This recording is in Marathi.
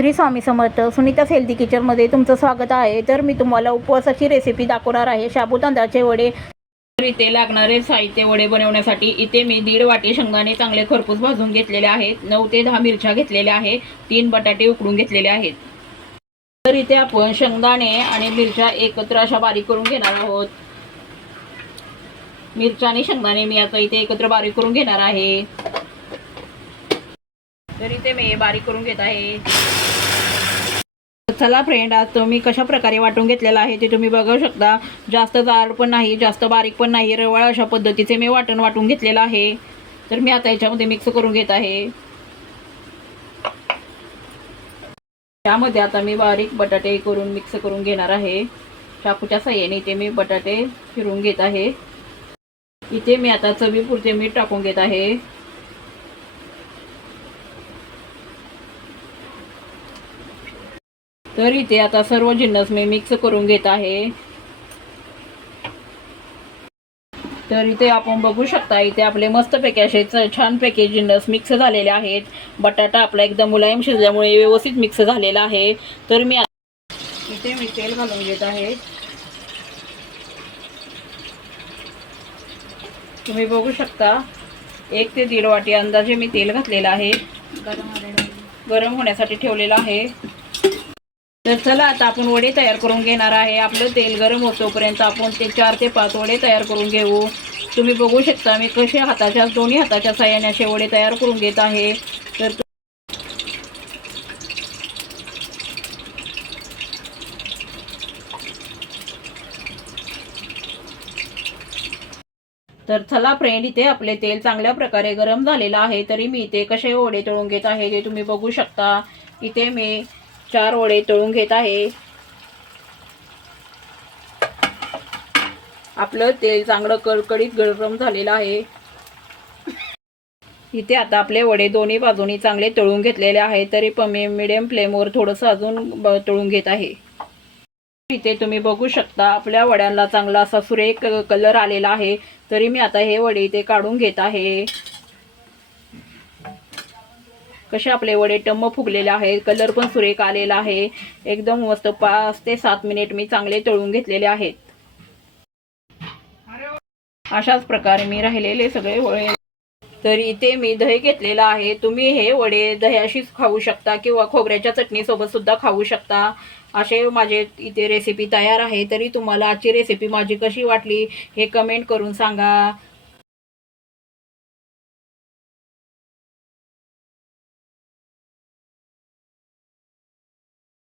श्री स्वामी समर्थ. सुनीता हेल्दी किचनमध्ये तुमचं स्वागत आहे. तर मी तुम्हाला उपवासाची रेसिपी दाखवणार आहे. शाबू तांदळाचे वडे. तर इथे लागणारे साहित्य वडे बनवण्यासाठी इथे मी 1.5 वाटी शेंगदाणे चांगले खरपूस भाजून घेतलेले आहेत. 9 ते 10 मिरच्या घेतलेल्या आहेत. 3 बटाटे उकडून घेतलेले आहेत. तर इथे आपण शेंगदाणे आणि मिरच्या एकत्र अशा बारीक करून घेणार आहोत. मिरच्या आणि शेंगदाणे मी आता इथे एकत्र बारीक करून घेणार आहे. तर इथे मी बारीक करून घेत आहे. चला फ्रेंड, आज मी कशा प्रकारे वाटून घेतलेला आहे ते तुम्ही बघू शकता. जास्त जाड पण नाही, जास्त बारीक पण नाही, रवाळ अशा पद्धतीचे मी वाटून घेतलेलं आहे. तर मी आता याच्यामध्ये मिक्स करून घेत आहे. त्यामध्ये आता मी बारीक बटाटे करून मिक्स करून घेणार आहे. चाकूच्या साहाय्याने इथे मी बटाटे फिरवून घेत आहे. इथे मी आता चवीपुरते मीठ टाकून घेत आहे. तर इथे आता सर्व जिन्नस मी मिक्स करून घेत आहे. तर इथे आपण बघू शकता, इथे आपले मस्तपैकी असे छानपैकी जिन्नस मिक्स झालेले आहेत. बटाटा आपला एकदम मुलायम शिजल्यामुळे व्यवस्थित मिक्स झालेला आहे. तर मी इथे तेल घालून घेत आहे. तुम्ही बघू शकता 1 ते 1.5 वाटी अंदाजे मी तेल घातलेलं आहे. गरम होण्यासाठी ठेवलेलं आहे. तर चला आता आपण वडे तयार करून घेणार आहे. आपलं तेल गरम होतोपर्यंत आपण ते 4 ते 5 वडे तयार करून घेऊ. तुम्ही बघू शकता मी कसे दोन्ही हाताच्या साहाय्याने असे वडे तयार करून घेत आहे. तर चला फ्रेंड, इथे आपले तेल चांगल्या प्रकारे गरम झालेलं आहे. तरी मी इथे कसे वडे तळून घेत आहे ते तुम्ही बघू शकता. इथे मी 4 वडे तळून घेत आहे. आपलं तेल चांगलं कडकडीत गरम झालेलं आहे. इथे आता आपले वडे दोन्ही बाजूनी चांगले तळून घेतलेले आहे. तरी पण मी मिडियम फ्लेमवर थोडंसं अजून तळून घेत आहे. इथे तुम्ही बघू शकता आपल्या वड्यांना चांगला असा सुरेख कलर आलेला आहे. तरी मी आता हे वडे इथे काढून घेत आहे. कसे आपले वडे टम्म फुगलेले आहेत. कलर पण सुरेख आलेला आहे. एकदम मस्त 5 ते 7 मिनिट मी चांगले तळून घेतलेले आहेत. अशाच प्रकारे मी राहिलेले सगळे वडे. तर इथे मी दही घेतलेला आहे. तुम्ही हे वडे दह्याशीच खाऊ शकता किंवा खोबऱ्याच्या चटणीसोबत सुद्धा खाऊ शकता. असे माझे इथे रेसिपी तयार आहे. तरी तुम्हाला आजची रेसिपी माझी कशी वाटली हे कमेंट करून सांगा.